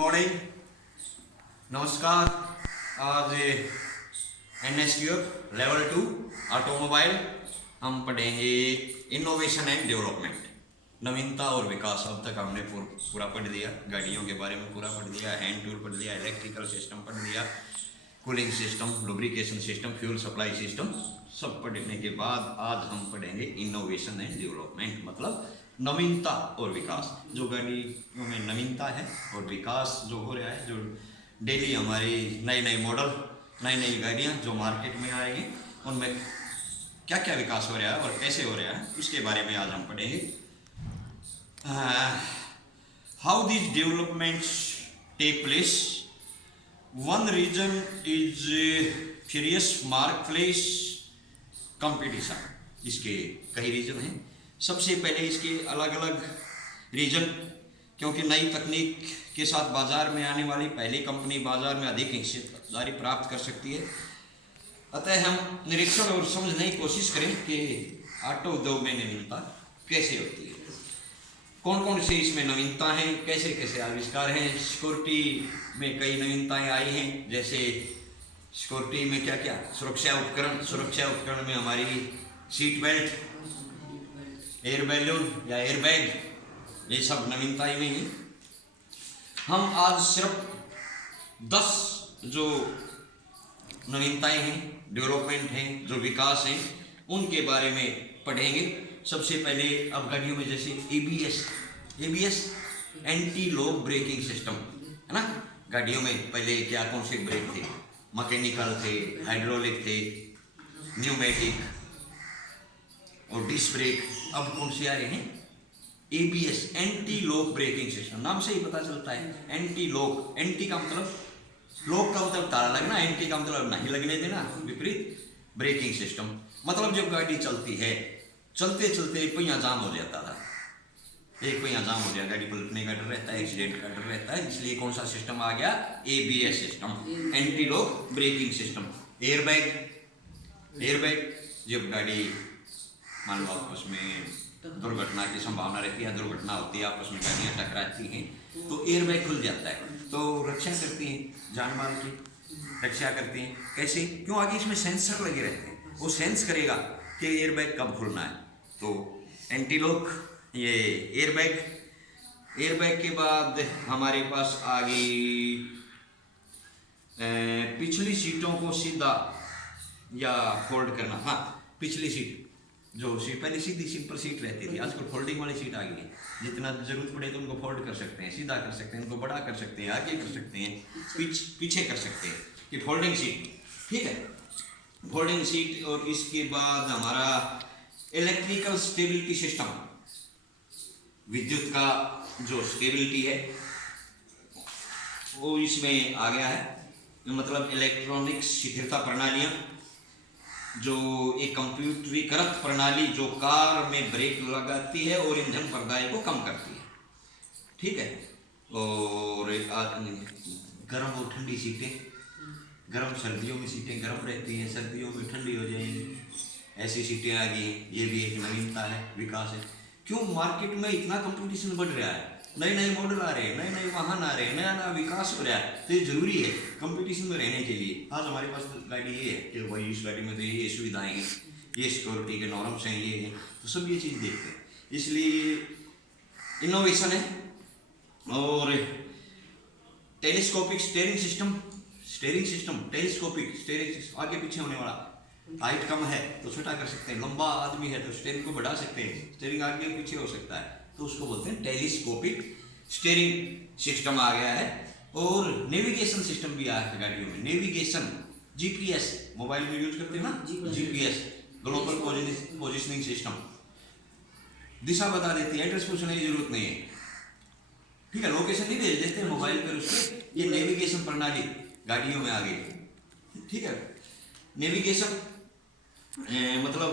Morning, नमस्कार। आज NSQF level 2 automobile हम पढ़ेंगे इनोवेशन एंड डेवलपमेंट, नवीनता और विकास। अब तक हमने पूरा पढ़ दिया, गाड़ियों के बारे में पूरा पढ़ दिया, हैंड टूल पढ़ दिया, इलेक्ट्रिकल सिस्टम पढ़ दिया, cooling system, lubrication system, fuel supply system, सब पढ़ने के बाद आज हम पढ़ेंगे इनोवेशन एंड डेवलपमेंट, मतलब नवीनता और विकास। जो गाड़ियों में नवीनता है और विकास जो हो रहा है, जो डेली हमारी नई नई मॉडल, नई नई गाड़ियाँ जो मार्केट में आ रही हैं, उनमें क्या क्या विकास हो रहा है और कैसे हो रहा है, उसके बारे में आज हम पढ़ेंगे। How this developments take place. One reason is furious marketplace competition. इसके कई रीजन हैं। सबसे पहले इसके अलग अलग रीजन, क्योंकि नई तकनीक के साथ बाजार में आने वाली पहली कंपनी बाजार में अधिक हिस्सेदारी प्राप्त कर सकती है। अतः हम निरीक्षण और समझने की कोशिश करें कि ऑटो उद्योग में नवीनता कैसे होती है, कौन कौन से इसमें नवीनता हैं, कैसे कैसे आविष्कार हैं। सिक्योरिटी में कई नवीनताएं आई हैं, जैसे सिक्योरिटी में क्या क्या, सुरक्षा उपकरण में हमारी सीट बेल्ट, एयर बैलून या एयर बैग, ये सब नवीनताएं हुई हैं। हम आज सिर्फ 10 जो नवीनताएं हैं, डेवलपमेंट हैं, जो विकास हैं, उनके बारे में पढ़ेंगे। सबसे पहले अब गाड़ियों में जैसे ABS anti lock braking system है ना। गाड़ियों में पहले क्या कौन से ब्रेक थे, मैकेनिकल थे, हाइड्रोलिक थे, न्यूमेटिक और डिस्क ब्रेक। अब कौन से आ रहे हैं, ABS anti lock braking system. नाम से ही पता चलता है एंटी लॉक, एंटी का मतलब लॉक का मतलब ताला लगना, एंटी का मतलब नहीं लगने देना, विपरीत ब्रेकिंग सिस्टम। मतलब जब गाड़ी चलती है, चलते चलते एक पहिया जाम हो जाता था, एक पहिया जाम हो गया, गाड़ी पलटने का डर रहता है, एक्सीडेंट का डर रहता है, इसलिए कौन सा सिस्टम आ गया, ABS system, anti lock braking system. Airbag जब गाड़ी मान लो आपस में दुर्घटना की संभावना रहती है, दुर्घटना होती है, आपस में गाड़ियाँ टकराती हैं, तो एयरबैग खुल जाता है, तो रक्षा करती हैं, जान माल की रक्षा करती हैं। कैसे, क्यों, आगे इसमें सेंसर लगे रहते हैं, वो सेंस करेगा कि एयरबैग कब खुलना है। तो एंटी लॉक, ये एयरबैग के बाद हमारे पास आ गई पिछली सीटों को सीधा या फोल्ड करना। हाँ, पिछली सीट, जो सीट पहले सीधी सिंपल सीट रहती थी, आजकल फोल्डिंग वाली सीट आ गई है। जितना जरूरत पड़े तो उनको फोल्ड कर सकते हैं, सीधा कर सकते हैं, उनको बड़ा कर सकते हैं, आगे कर सकते हैं, पीछे कर सकते हैं, ये फोल्डिंग सीट, ठीक है, फोल्डिंग सीट। और इसके बाद हमारा इलेक्ट्रिकल स्टेबिलिटी सिस्टम, विद्युत का जो स्टेबिलिटी है वो इसमें आ गया है। मतलब इलेक्ट्रॉनिक स्थिरता प्रणालियाँ, जो एक कंप्यूटरीकृत प्रणाली जो कार में ब्रेक लगाती है और ईंधन प्रदाय को कम करती है, ठीक है। और गर्म और ठंडी सीटें, गर्म सर्दियों में सीटें गर्म रहती हैं, सर्दियों में ठंडी हो जाएंगी, ऐसी सीटें आ गई हैं। ये भी एक नवीनता है, विकास है। क्यों, मार्केट में इतना कंपटीशन बढ़ रहा है, नए नए मॉडल आ रहे हैं, नए नए वाहन आ रहे हैं, नया नया विकास हो रहा है, तो ये जरूरी है कंपटीशन में रहने के लिए। आज हमारे पास गाड़ी ये है कि भाई इस गाड़ी में तो ये सुविधाएं हैं, ये सिक्योरिटी के नॉर्म्स हैं, ये हैं, तो सब ये चीज़ देखते हैं, इसलिए इनोवेशन है। और telescopic steering system, telescopic steering, आगे पीछे होने वाला, हाइट कम है तो छोटा कर सकते हैं, लंबा आदमी है तो स्टीयरिंग को बढ़ा सकते हैं, स्टीयरिंग आगे पीछे हो सकता है, तो उसको बोलते हैं टेलीस्कोपिक स्टीयरिंग सिस्टम आ गया है। और नेविगेशन सिस्टम भी आया है गाड़ियों में, नेविगेशन, GPS, मोबाइल में यूज करते हैं ना, GPS, ग्लोबल पोजिशनिंग सिस्टम, दिशा बता देती है, एड्रेस पूछने की जरूरत नहीं है, ठीक है, लोकेशन नहीं भेज देते मोबाइल पर उसके, ये नेविगेशन प्रणाली गाड़ियों में आ गई, ठीक है। नेविगेशन मतलब